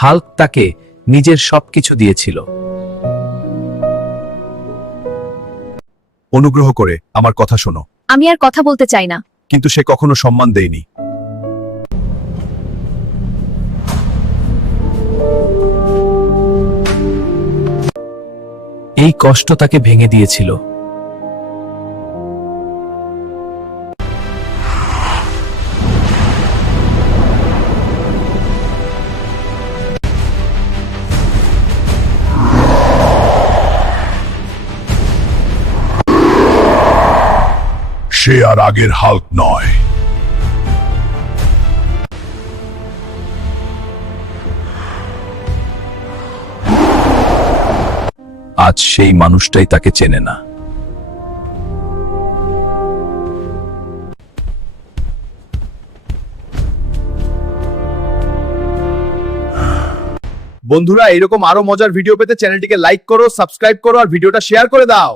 Hulk তাকে নিজের সবকিছু দিয়েছিল। অনুগ্রহ করে আমার কথা শোনো। আমি আর কথা বলতে চাই না। কিন্তু সে কখনো সম্মান দেয়নি। এই কষ্ট তাকে ভেঙে দিয়েছিল। সে আর আগের হাল্ক নয়। আজ সেই মানুষটাই তাকে চেনে না। বন্ধুরা, এরকম আরো মজার ভিডিও পেতে চ্যানেলটিকে লাইক করো, সাবস্ক্রাইব করো আর ভিডিওটা শেয়ার করে দাও।